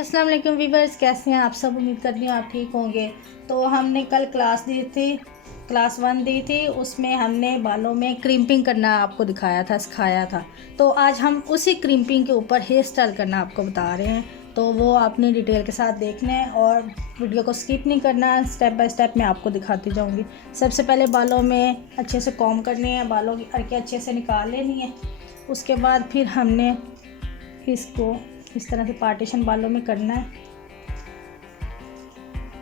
अस्सलाम वालेकुम वीवर्स, कैसे हैं आप सब। उम्मीद करती हूँ आप ठीक होंगे। तो हमने कल क्लास दी थी, क्लास 1 दी थी। उसमें हमने बालों में क्रिम्पिंग करना आपको दिखाया था, सिखाया था। तो आज हम उसी क्रिम्पिंग के ऊपर हेयर स्टाइल करना आपको बता रहे हैं। तो वो आपने डिटेल के साथ देखना है और वीडियो को स्किप नहीं करना। स्टेप बाय स्टेप मैं आपको दिखाती जाऊँगी। सबसे पहले बालों में अच्छे से कॉम्ब करने हैं, बालों की अरके अच्छे से निकाल लेनी है। उसके बाद फिर हमने इसको इस तरह से पार्टीशन बालों में करना है।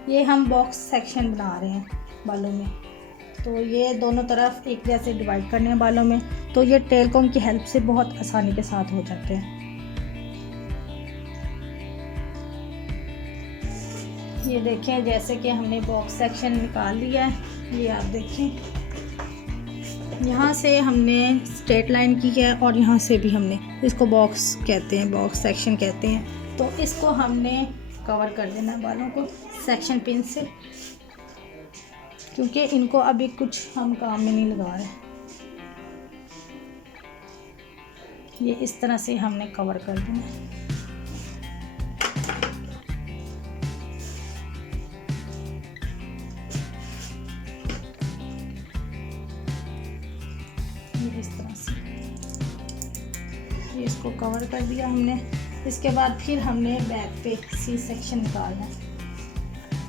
ये हम बॉक्स सेक्शन बना रहे हैं बालों में, तो ये दोनों तरफ एक जैसे डिवाइड करने हैं बालों में। तो ये टेल कॉम्ब की हेल्प से बहुत आसानी के साथ हो जाते हैं। ये देखें, जैसे कि हमने बॉक्स सेक्शन निकाल लिया है। ये आप देखें, यहाँ से हमने स्ट्रेट लाइन की है और यहाँ से भी हमने, इसको बॉक्स कहते हैं, बॉक्स सेक्शन कहते हैं। तो इसको हमने कवर कर देना है बालों को सेक्शन पिन से, क्योंकि इनको अभी कुछ हम काम में नहीं लगा रहे। ये इस तरह से हमने कवर कर देना है। इस तरह से ये इसको कवर कर दिया हमने। इसके बाद फिर हमने बैक पे सी सेक्शन निकालना है।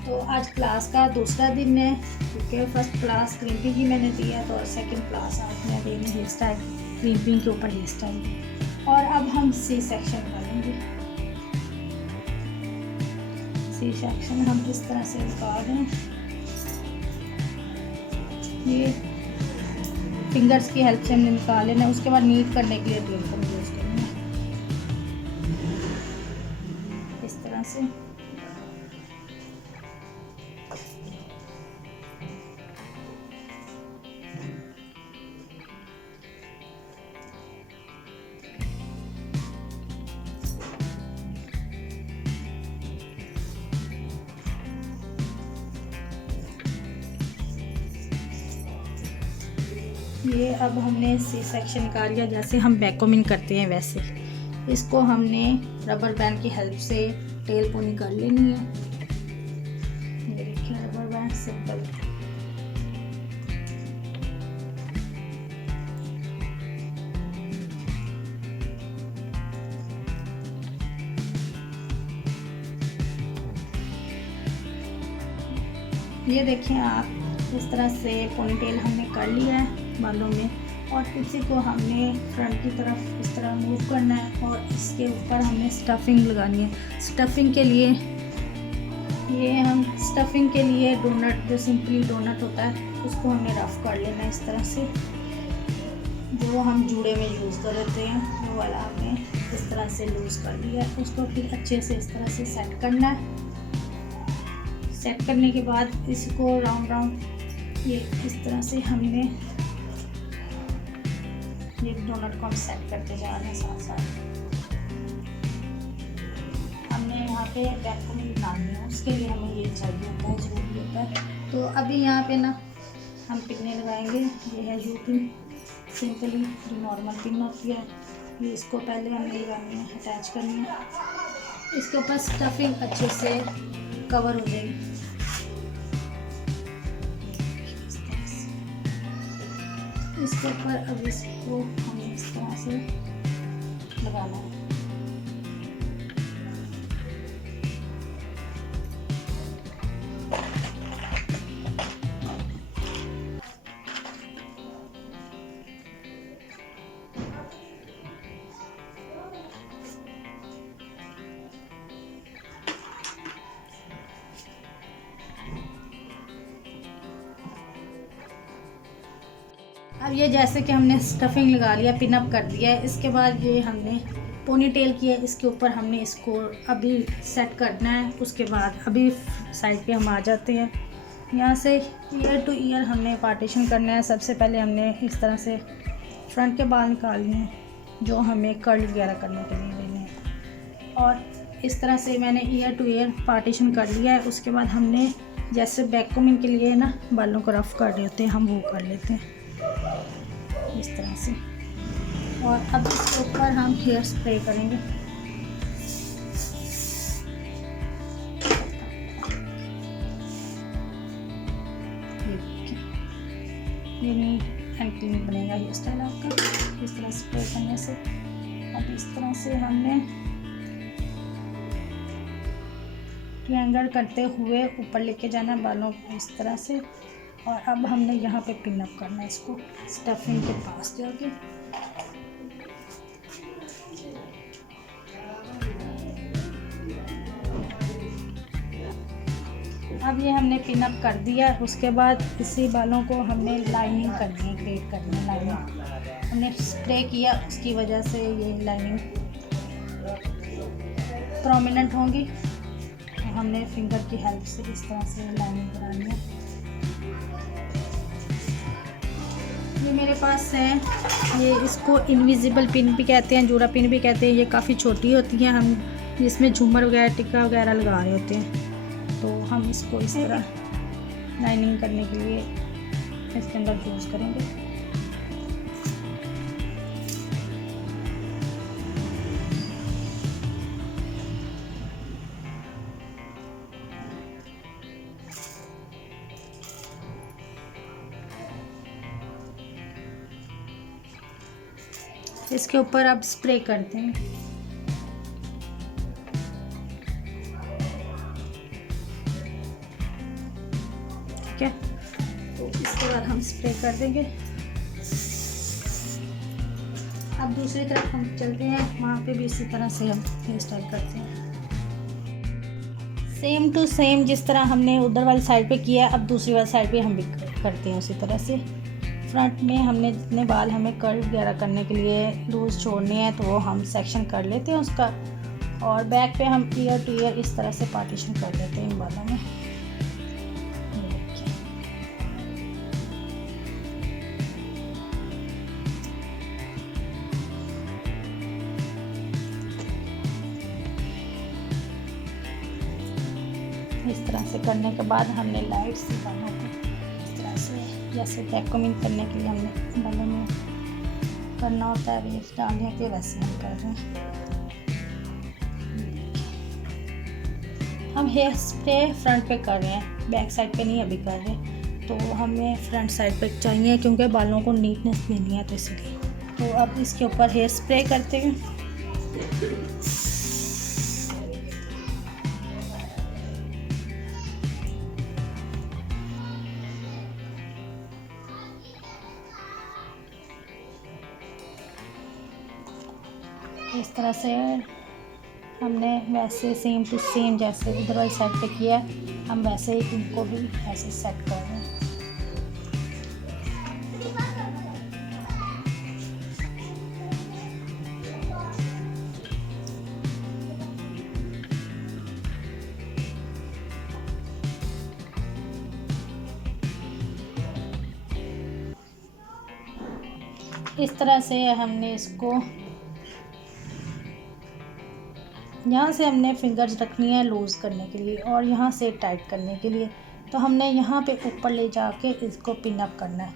तो आज क्लास का दूसरा दिन है, क्योंकि फर्स्ट क्लास क्रिम्पिंग ही मैंने दी है, तो सेकंड क्लास आपने देना हेयर स्टाइल, क्रिम्पिंग के ऊपर हेयर स्टाइल। और अब हम सी सेक्शन करेंगे। सी सेक्शन हम इस तरह से निकाल रहे हैं। ये फिंगर्स की हेल्प से हमने निकाल लेना है। उसके बाद नीट करने के लिए टेल कॉम्ब यूज़ करेंगे इस तरह से। ये अब हमने सी सेक्शन निकाल लिया, जैसे हम बैकोमिंग करते हैं वैसे। इसको हमने रबर बैंड की हेल्प से टेल पोनी कर लेनी है। ये देखिए, रबर बैंड सिंपल। ये देखिए आप, इस तरह से पोनीटेल हमने कर लिया है बालों में। और इसी को हमने फ्रंट की तरफ इस तरह मूव करना है और इसके ऊपर हमने स्टफिंग लगानी है। स्टफिंग के लिए डोनट, जो सिंपली डोनट होता है, उसको हमने रफ कर लेना है इस तरह से। जो हम जूड़े में यूज़ कर लेते हैं वो वाला हमने इस तरह से लूज़ कर लिया है। उसको फिर अच्छे से इस तरह से सेट करना है। सेट करने के बाद इसको राउंड राउंड ये इस तरह से हमने ये डोनट को हम सेट करते जा रहे हैं साथ साथ। हमने यहाँ पे बैकोमिंग बनानी है, उसके लिए हमें ये चाहिए होता है, जरूरी होता है। तो अभी यहाँ पे ना हम पिन्ने लगाएंगे। ये है यू पिन, सिंपली जो नॉर्मल पिन होती है। ये इसको पहले हमने लगानी है, अटैच करनी है। इसके ऊपर स्टफिंग अच्छे से कवर हो जाएगी। इसके ऊपर अब इसको हमें इस तरह से लगाना है। अब ये जैसे कि हमने स्टफिंग लगा लिया, पिन अप कर दिया है। इसके बाद ये हमने पोनी टेल की है, इसके ऊपर हमने इसको अभी सेट करना है। उसके बाद अभी साइड पे हम आ जाते हैं। यहाँ से ईयर टू ईयर हमने पार्टीशन करना है। सबसे पहले हमने इस तरह से फ्रंट के बाल निकालने हैं, जो हमें कर्ल वगैरह करने के लिए लेने हैं। और इस तरह से मैंने ईयर टू ईयर पार्टीशन कर लिया है। उसके बाद हमने जैसे बैकोमिंग के लिए ना बालों को रफ़ कर लेते हैं, हम वो कर लेते हैं इस तरह से। और अब इसके ऊपर हम हेयर स्प्रे करेंगे। ये नीट एंड क्लीन बनेगा ये स्टाइल आपका इस तरह स्प्रे करने से। अब इस तरह से हमने ट्रायंगल करते हुए ऊपर लेके जाना है बालों को इस तरह से। और अब हमने यहाँ पे पिन अप करना है इसको स्टफिंग के पास जाके। अब ये हमने पिन अप कर दिया। उसके बाद इसी बालों को हमने लाइनिंग करनी है, क्रिएट करनी है लाइनिंग। हमने स्प्रे किया उसकी वजह से ये लाइनिंग प्रोमिनेंट होंगी। तो हमने फिंगर की हेल्प से इस तरह से लाइनिंग बनानी है। ये मेरे पास है, ये इसको इनविजिबल पिन भी कहते हैं, जूड़ा पिन भी कहते हैं। ये काफ़ी छोटी होती हैं, हम जिसमें झूमर वगैरह टिक्का वगैरह लगा रहे होते हैं। तो हम इसको इस तरह लाइनिंग करने के लिए इसके अंदर यूज़ करेंगे। इसके ऊपर अब स्प्रे करते हैं। ठीक है, तो इसके बाद हम स्प्रे कर देंगे। अब दूसरी तरफ हम चलते हैं, वहाँ पे भी इसी तरह से हम हेयर स्टाइल करते हैं। सेम टू सेम जिस तरह हमने उधर वाली साइड पे किया है, अब दूसरी वाली साइड पे हम भी करते हैं उसी तरह से। फ्रंट में हमने जितने बाल हमें कर्ल वगैरह करने के लिए लूज़ छोड़ने हैं तो वो हम सेक्शन कर लेते हैं उसका। और बैक पे हम ईयर टू ईयर इस तरह से पार्टीशन कर देते हैं इन बालों में। इस तरह से करने के बाद हमने लाइट से बालों को इस तरह से जैसे वैक्यूमिंग करने के लिए हमने बालों में करना होता है, वेव्स डालने होती है, वैसे हम कर रहे हैं। हम हेयर स्प्रे फ्रंट पे कर रहे हैं, बैक साइड पे नहीं अभी कर रहे। तो हमें फ्रंट साइड पे चाहिए क्योंकि बालों को नीटनेस देनी है, तो इसलिए। तो अब इसके ऊपर हेयर स्प्रे करते हैं। इस तरह से हमने वैसे सेम टू सेम जैसे उधर वाली साइड पे किया है, हम वैसे ही इनको भी ऐसे सेट कर रहे हैं। इस तरह से हमने इसको यहाँ से हमने फिंगर्स रखनी है लूज़ करने के लिए और यहाँ से टाइट करने के लिए। तो हमने यहाँ पे ऊपर ले जाके इसको पिन अप करना है।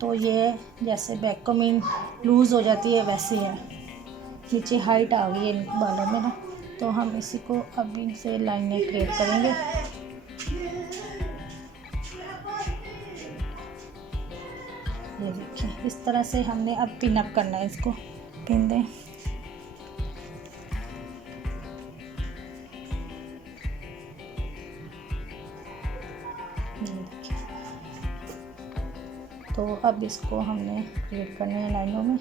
तो ये जैसे वैक्यूमिंग लूज़ हो जाती है वैसे है, नीचे हाइट आ गई है इन बालों में ना। तो हम इसी को अब इनसे लाइनें क्रिएट करेंगे। ये देखिए इस तरह से हमने अब पिन अप करना है, इसको पिन दें। तो अब इसको हमने क्रिएट करना है लाइनों में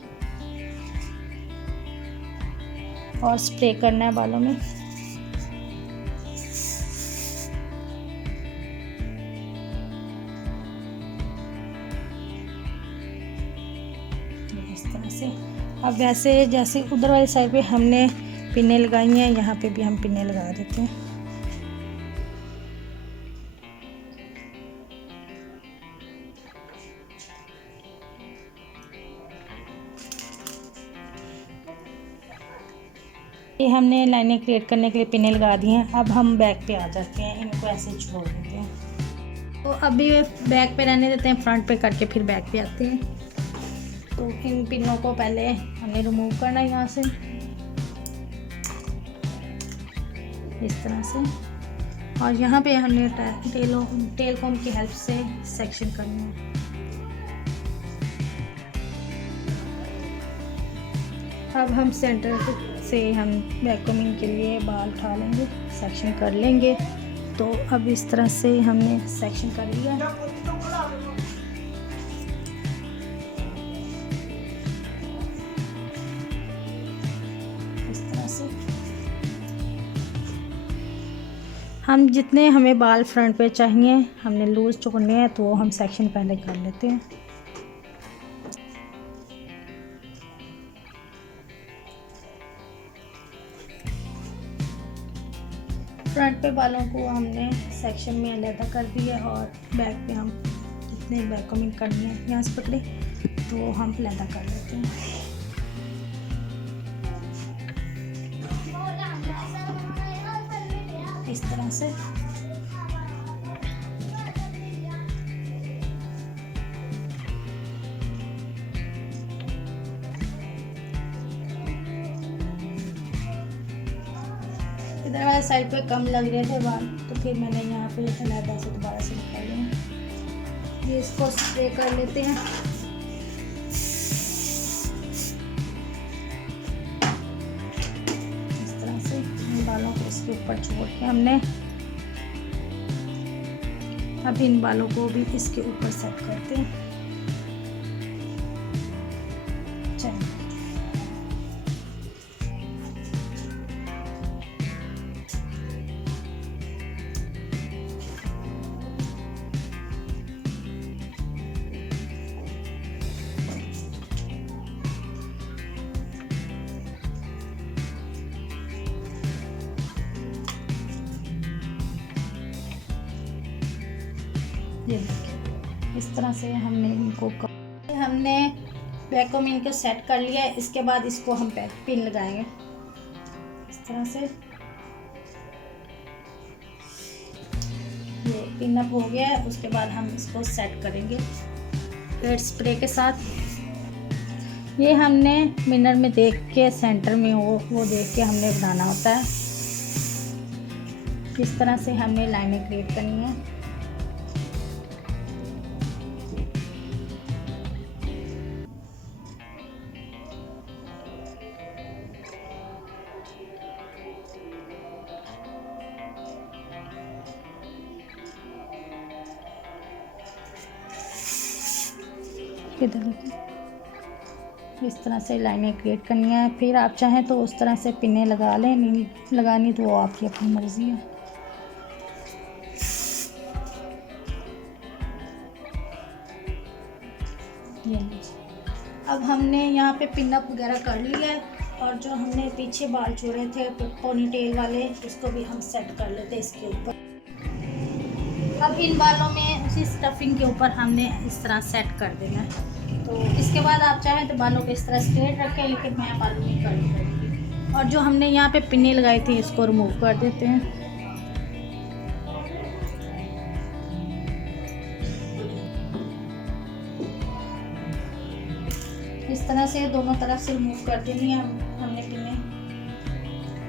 और स्प्रे करना है बालों में। इस तरह से अब वैसे जैसे उधर वाली साइड पे हमने पिनें लगाई हैं, यहाँ पे भी हम पिनें लगा देते हैं। ये हमने लाइनें क्रिएट करने के लिए पिनें लगा दी हैं। अब हम बैक पे आ जाते हैं, इनको ऐसे छोड़ देते हैं। तो अभी बैक पे रहने देते हैं, फ्रंट पे करके फिर बैक पे आते हैं। तो इन पिनों को पहले हमें रिमूव करना है यहाँ से इस तरह से, और यहाँ पे हमने टेल कॉम की हेल्प से सेक्शन करना है। अब हम सेंटर से हम वैक्यूमिंग के लिए बाल उठा लेंगे, सेक्शन कर लेंगे। तो अब इस तरह से हमने सेक्शन कर लिया। इस तरह से हम जितने हमें बाल फ्रंट पे चाहिए, हमने लूज़ छोड़ने हैं तो हम सेक्शन पहले कर लेते हैं। फ्रंट पे बालों को हमने सेक्शन में अलग कर दिया और बैक पे हम जितने वैक्यूमिंग करनी है यहाँ से पकड़े तो हम अलग कर लेते हैं। इस तरह से इधर वाले साइड पे कम लग रहे थे बाल, तो फिर मैंने यहाँ पे अलहदा से दोबारा से निकाले हैं। ये इसको स्प्रे कर लेते हैं। इस तरह से इन बालों को इसके ऊपर छोड़ के हमने अब इन बालों को भी इसके ऊपर सेट करते हैं। चलिए ये देखिए, इस तरह से हमने हमने वैक्यूमिंग को सेट कर लिया है। इसके बाद इसको हम पिन लगाएंगे इस तरह से। ये पिन अप हो गया है। उसके बाद हम इसको सेट करेंगे हेयर स्प्रे के साथ। ये हमने मिरर में देख के सेंटर में हो वो देख के हमने बनाना होता है। इस तरह से हमने लाइनें क्रिएट करनी है। इधर देखिए, इस तरह से लाइनें क्रिएट करनी है। फिर आप चाहें तो उस तरह से पिनें लगा लें, नहीं लगानी तो वो आपकी अपनी मर्ज़ी है। ये अब हमने यहाँ पे पिन अप वगैरह कर लिया है और जो हमने पीछे बाल छोड़े थे पोनी टेल वाले, उसको भी हम सेट कर लेते हैं इसके ऊपर। अब इन बालों में उसी स्टफिंग के ऊपर हमने इस तरह सेट कर देना है। तो इसके बाद आप चाहें तो बालों को इस तरह स्ट्रेट रखें, लेकिन मैं बालों में कर्ल करूँगी। और जो हमने यहाँ पे पिने लगाई थी इसको रिमूव कर देते हैं। इस तरह से दोनों तरफ से रिमूव कर देनी है हमने पिने।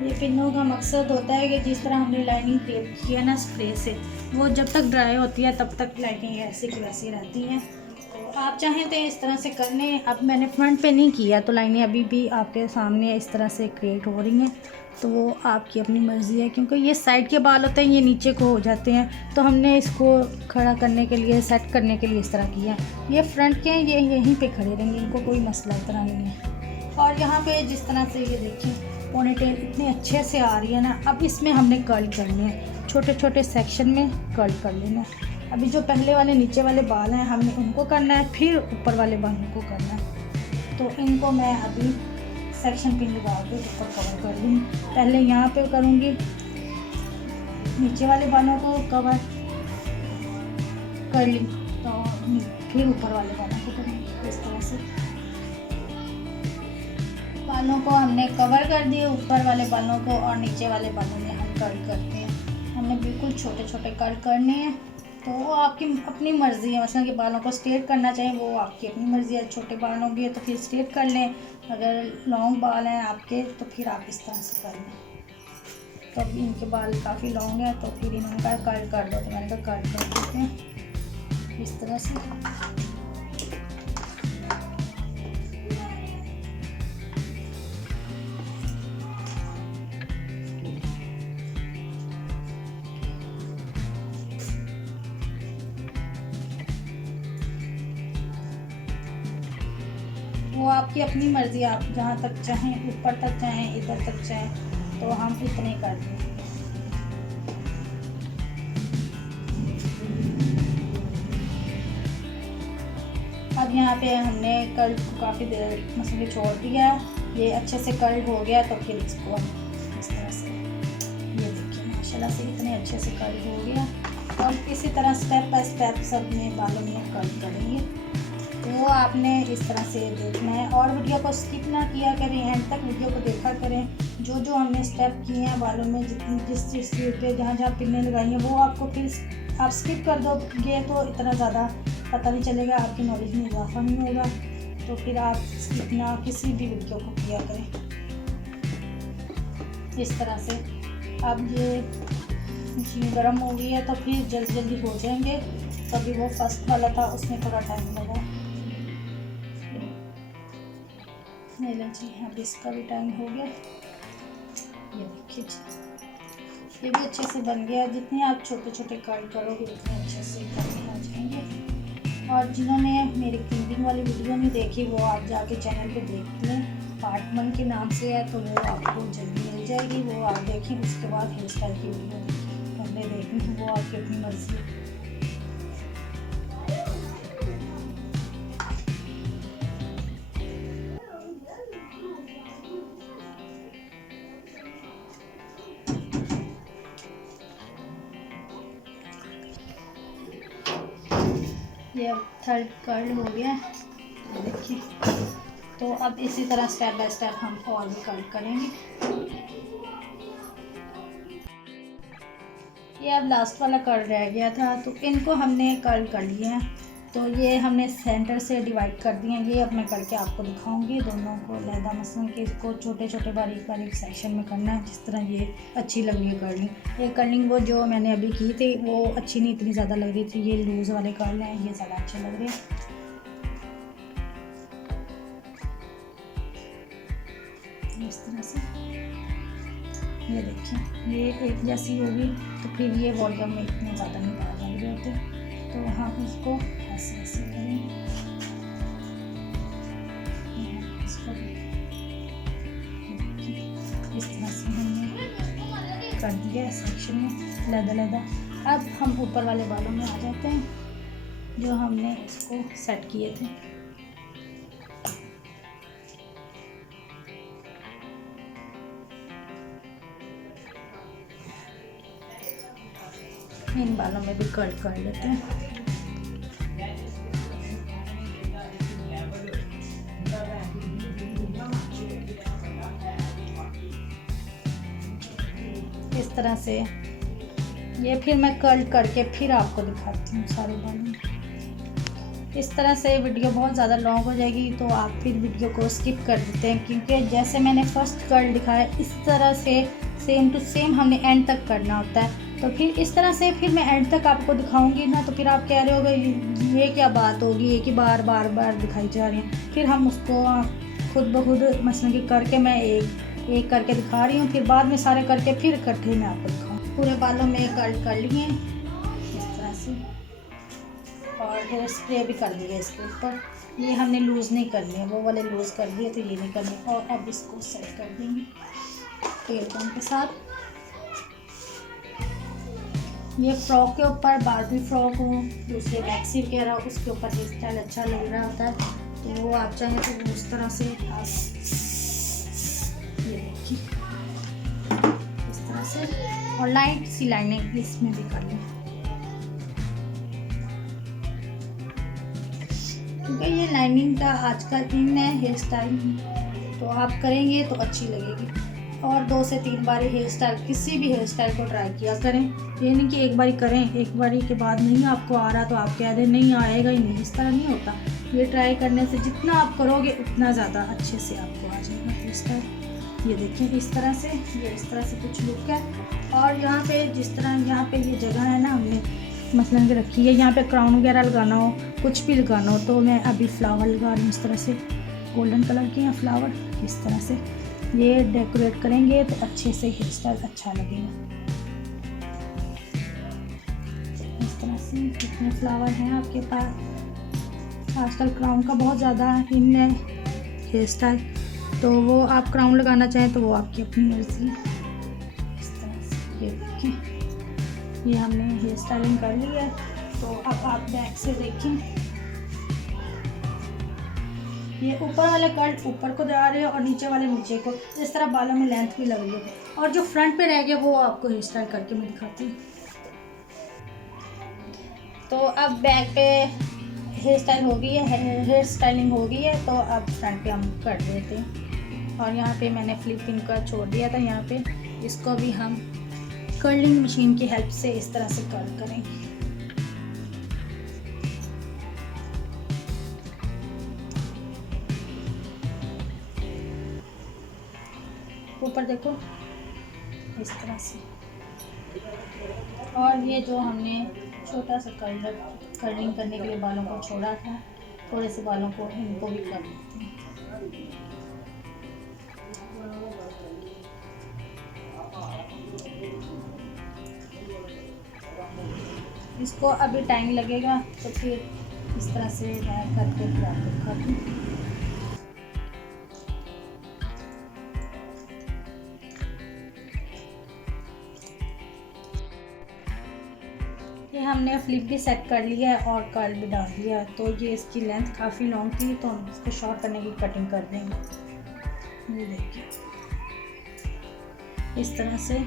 ये पिनों का मकसद होता है कि जिस तरह हमने लाइनिंग क्रिएट की है ना स्प्रे से, वो जब तक ड्राई होती है तब तक लाइनिंग ऐसी की वैसी रहती हैं। तो आप चाहें तो इस तरह से कर लें। अब मैंने फ्रंट पे नहीं किया तो लाइनें अभी भी आपके सामने इस तरह से क्रिएट हो रही हैं। तो वो आपकी अपनी मर्ज़ी है, क्योंकि ये साइड के बाल होते हैं, ये नीचे को हो जाते हैं। तो हमने इसको खड़ा करने के लिए, सेट करने के लिए इस तरह किया। ये फ्रंट के हैं, ये यहीं पे खड़े रहेंगे, इनको कोई मसला इतना नहीं है। और यहाँ पे जिस तरह से ये देखिए पोनीटेल इतनी अच्छे से आ रही है ना। अब इसमें हमने कर्ल करने हैं, छोटे छोटे सेक्शन में कर्ल कर लेना है। अभी जो पहले वाले नीचे वाले बाल हैं हमने उनको करना है, फिर ऊपर वाले बालों को करना है। तो इनको मैं अभी सेक्शन पिन लगा के ऊपर कवर कर लूँगी। पहले यहाँ पे करूँगी, नीचे वाले बालों को कवर कर ली, तो फिर ऊपर वाले बालों को करूँगी। इस तरह से बालों को हमने कवर कर दिए, ऊपर वाले बालों को, और नीचे वाले बालों में हम कर्ल करते हैं। हमने बिल्कुल छोटे छोटे कर्ल करने हैं। तो वो आपकी अपनी मर्ज़ी है, मतलब कि बालों को स्ट्रेट करना चाहिए वो आपकी अपनी मर्ज़ी है। छोटे बाल होंगे तो फिर स्ट्रेट कर लें, अगर लॉन्ग बाल हैं आपके तो फिर आप इस तरह से कर लें। तो अभी इनके बाल काफ़ी लॉन्ग है तो फिर इन्होंने कहा कर्ल कर दो, तो मैंने कहा कर्ल कर देते हैं इस तरह से। वो आपकी अपनी मर्ज़ी, आप जहाँ तक चाहें, ऊपर तक चाहें, इधर तक चाहें, तो हम इतने कर दें। अब यहाँ पे हमने कर्ल को काफ़ी देर मसाले छोड़ दिया, ये अच्छे से कर्ल हो गया, तो फिर इसको इस तरह से, ये देखिए माशाल्लाह से इतने अच्छे से कर्ल हो गया। और इसी तरह स्टेप बाय स्टेप सब में बालों में कर्ल करेंगे, तो आपने इस तरह से देखना है। और वीडियो को स्किप ना किया करें, एंड तक वीडियो को देखा करें। जो जो हमने स्टेप किए हैं बालों में, जिस जिस पे जहाँ जहाँ पिन्ने लगाई हैं, वो आपको फिर आप स्किप कर दोगे तो इतना ज़्यादा पता नहीं चलेगा, आपकी नॉलेज में इजाफा नहीं होगा। तो फिर आप इतना किसी भी वीडियो को किया करें इस तरह से। अब ये मशीन गर्म हो गई है, तो फिर जल्दी जल्दी हो जाएंगे। तभी वो फर्स्ट वाला था, उसमें थोड़ा टाइम लगा। नहीं लें जी, अब इसका भी टाइम हो गया। ये देखिए जी, ये भी अच्छे से बन गया। जितने आप छोटे छोटे कर्ल करोगे उतने अच्छे से कर्ल आ जाएंगे। और जिन्होंने मेरी क्लिपिंग वाली वीडियो नहीं देखी, वो आप जाके चैनल पे देख लें, पार्ट 1 के नाम से है, तो वो आपको जल्दी मिल जाएगी। वो आप देखें, उसके बाद हेयर स्टाइल की वीडियो पहले देखनी, वो आपकी अपनी मर्जी है। ये थर्ड कर्ल हो गया, देखिए। तो अब इसी तरह स्टेप बाय स्टेप हम और भी कर्ल करेंगे। ये अब लास्ट वाला कर्ल रह गया था, तो इनको हमने कर्ल कर लिया है। तो ये हमने सेंटर से डिवाइड कर दिए हैं। ये अब मैं करके आपको दिखाऊंगी दोनों को लहदा, मसलन कि इसको छोटे छोटे बारीक बारीक सेक्शन में करना है, जिस तरह ये अच्छी लग रही है कर्लिंग। ये कर्लिंग वो जो मैंने अभी की थी वो अच्छी नहीं, इतनी ज़्यादा लग रही थी। ये लूज़ वाले कर्ल हैं, ये ज़्यादा अच्छे लग रहे हैं। इस तरह से ये देखिए, ये एक जैसी होगी, तो फिर ये वॉल्यूम में इतने ज़्यादा नहीं बाहर लग रहे होते, तो हम इसको ऐसे ऐसे करेंगे। इसको इस तरह से हमने कर दिया सेक्शन में लहदा। अब हम ऊपर वाले बालों में आ जाते हैं, जो हमने इसको सेट किए थे। इन बालों में भी कर्ल कर लेते हैं। इस तरह से ये फिर मैं कर्ल करके फिर आपको दिखाती हूँ सारे बालों। इस तरह से वीडियो बहुत ज़्यादा लॉन्ग हो जाएगी, तो आप फिर वीडियो को स्किप कर देते हैं, क्योंकि जैसे मैंने फर्स्ट कर्ल दिखाया इस तरह से सेम टू सेम हमने एंड तक करना होता है। तो फिर इस तरह से फिर मैं एंड तक आपको दिखाऊंगी ना, तो फिर आप कह रहे होगे ये क्या बात होगी, एक ही बार दिखाई जा रही है। फिर हम उसको खुद ब खुद मसलन की करके मैं एक करके दिखा रही हूँ, फिर बाद में सारे करके फिर इकट्ठे मैं आपको दिखाऊँ। पूरे बालों में कर्ल कर लिए इस तरह से, और हेयर स्प्रे भी कर लिया इसके ऊपर। ये हमने लूज़ नहीं करने, वो वाले लूज़ कर दिए, तो ये नहीं करने। और अब इसको सेट कर देंगे टेल कॉम के साथ। ये फ्रॉक के ऊपर, बारबी फ्रॉक हो, दूसरे मैक्सी वगैरह, उसके ऊपर हेयर स्टाइल अच्छा लग रहा होता है, तो वो आप चाहें तो उस तरह से आप ये देखिए इस तरह से, और लाइट सी लाइनिंग इसमें भी कर लें, क्योंकि ये लाइनिंग का आजकल इन है हेयर स्टाइल, तो आप करेंगे तो अच्छी लगेगी। और 2 से 3 बार हेयर स्टाइल, किसी भी हेयर स्टाइल को ट्राई किया करें। ये नहीं कि एक बारी करें, एक बारी के बाद नहीं आपको आ रहा तो आप कह दें नहीं आएगा ही नहीं, इस तरह नहीं होता। ये ट्राई करने से जितना आप करोगे उतना ज़्यादा अच्छे से आपको आ जाएगा हेयर स्टाइल। ये देखिए इस तरह से, ये इस तरह से कुछ लुक है। और यहाँ पे जिस तरह यहाँ पे ये जगह है ना, हमने मसलन के रखी है, यहाँ पे क्राउन वगैरह लगाना हो, कुछ भी लगाना हो, तो मैं अभी फ्लावर लगा रही हूँ इस तरह से, गोल्डन कलर के हैं फ्लावर। इस तरह से ये डेकोरेट करेंगे तो अच्छे से हेयर स्टाइल अच्छा लगेगा। इस तरह से कितने फ्लावर हैं आपके पास, आजकल क्राउन का बहुत ज़्यादा इन है, हेयर स्टाइल। तो वो आप क्राउन लगाना चाहें तो वो आपकी अपनी मर्ज़ी है। इस तरह से ये देखें, ये हमने हेयर स्टाइलिंग कर ली है। तो अब आप बैक से देखें, ये ऊपर वाले कर्ल ऊपर को जा रहे हैं और नीचे वाले नीचे को। इस तरह बालों में लेंथ भी लग रही है। और जो फ्रंट पे रह गया वो आपको हेयर स्टाइल करके मैं दिखाती हूँ। तो अब बैक पे हेयर स्टाइल हो गई है, हेयर स्टाइलिंग हो गई है। तो अब फ्रंट पे हम कर देते हैं। और यहाँ पे मैंने फ्लिप पिन का छोड़ दिया था, यहाँ पे इसको भी हम कर्लिंग मशीन की हेल्प से इस तरह से कर्ल करेंगे। ऊपर देखो इस तरह से। और ये जो हमने छोटा सा कर्लिंग करने के लिए बालों को छोड़ा था, थोड़े से बालों को इनको भी कर देते हैं। इसको अभी टाइम लगेगा, तो फिर इस तरह से मैं करके फिर आपको दिखाती हूँ। ये हमने फ्लिप भी सेट कर लिया है और कर्ल भी डाल दिया है। तो ये इसकी लेंथ काफ़ी लॉन्ग थी, तो हम इसको शॉर्ट करने की कटिंग कर देंगे। ये देखिए इस तरह से।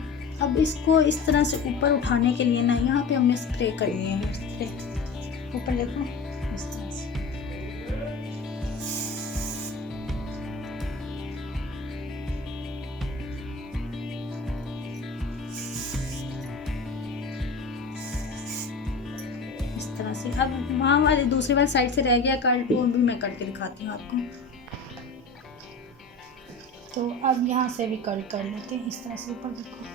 अब इसको इस तरह से ऊपर उठाने के लिए ना, यहाँ पे हमने स्प्रे करनी है। स्प्रे ऊपर देखो इस तरह से। तरह से अब वहाँ वाले दूसरे वाले साइड से रह गया कर्ल, वो भी मैं करके दिखाती हूँ आपको। तो अब यहाँ से भी कर्ल कर लेते हैं इस तरह से। ऊपर देखो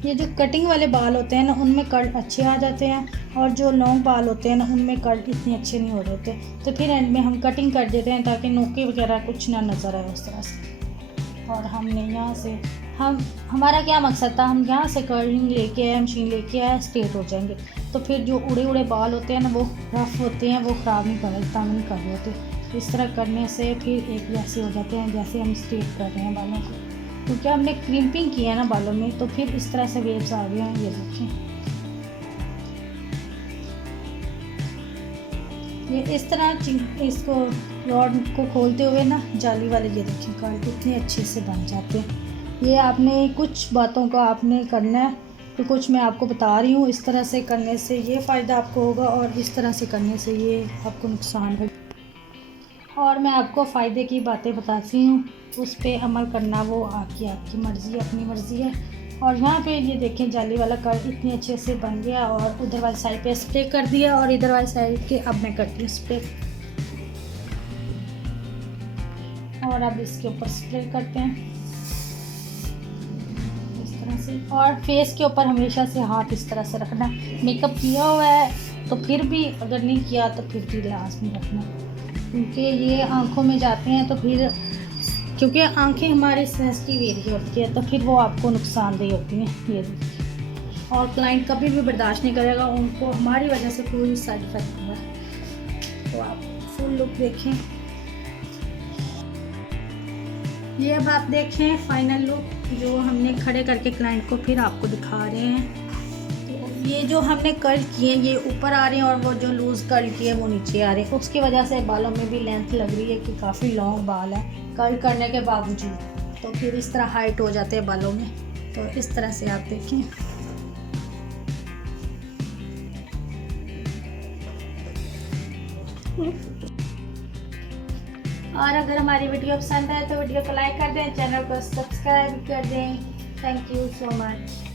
ये जो कटिंग वाले बाल होते हैं ना, उनमें कर्ल अच्छे आ जाते हैं, और जो लॉन्ग बाल होते हैं ना, उनमें कर्ल इतने अच्छे नहीं हो रहे होते। तो फिर एंड में हम कटिंग कर देते हैं ताकि नोके वगैरह कुछ ना नज़र आए उस तरह से। और हमने यहाँ से हमारा क्या मकसद था, हम यहाँ से कर्लिंग लेके आए, मशीन लेके आए, स्ट्रेट हो जाएंगे। तो फिर जो उड़े उड़े बाल होते हैं ना, वो रफ होते हैं, वो ख़राब नहीं कर रहे, तंग नहीं कर रहे होते। इस तरह करने से फिर एक जैसे हो जाते हैं जैसे हम स्ट्रेट कर रहे हैं बालों को, क्योंकि हमने क्रिम्पिंग किया है ना बालों में। तो फिर इस तरह से वेव्स आ गए हैं। ये देखें, ये इस तरह इसको रॉड को खोलते हुए ना, जाली वाले ये देखें कर्ल कितने अच्छे से बन जाते हैं। ये आपने कुछ बातों का आपने करना है, तो कुछ मैं आपको बता रही हूँ। इस तरह से करने से ये फ़ायदा आपको होगा, और इस तरह से करने से ये आपको नुकसान होगा। और मैं आपको फ़ायदे की बातें बताती हूँ, उस पर अमल करना वो आपकी मर्ज़ी है, अपनी मर्ज़ी है। और यहाँ पे ये देखें जाली वाला कर्ल इतने अच्छे से बन गया, और उधर वाली साइड पे स्प्रे कर दिया, और इधर वाली साइड के अब मैं करती हूँ स्प्रे। और अब इसके ऊपर स्प्रे करते हैं इस तरह से। और फेस के ऊपर हमेशा से हाथ इस तरह से रखना। मेकअप किया हुआ है तो फिर भी, अगर नहीं किया तो फिर भी लाजमी रखना, क्योंकि ये आँखों में जाते हैं। तो फिर क्योंकि आंखें हमारी सेंसिटिव एरिया होती है, तो फिर वो आपको नुकसानदेह होती हैं। ये देखिए, और क्लाइंट कभी भी बर्दाश्त नहीं करेगा, उनको हमारी वजह से कोई साइड इफेक्ट हुआ है। तो आप फुल लुक देखें। ये अब आप देखें फाइनल लुक जो हमने खड़े करके क्लाइंट को फिर आपको दिखा रहे हैं। तो ये जो हमने कर्ल किए ये ऊपर आ रहे हैं, और वो जो लूज़ कर्ल किए वो नीचे आ रहे हैं। उसकी वजह से बालों में भी लेंथ लग रही है कि काफ़ी लॉन्ग बाल है कर्ल करने के बावजूद। तो फिर इस तरह हाइट हो जाते हैं बालों में। तो इस तरह से आप देखें। और अगर हमारी वीडियो पसंद आए तो वीडियो को लाइक कर दें, चैनल को सब्सक्राइब कर दें। Thank you so much.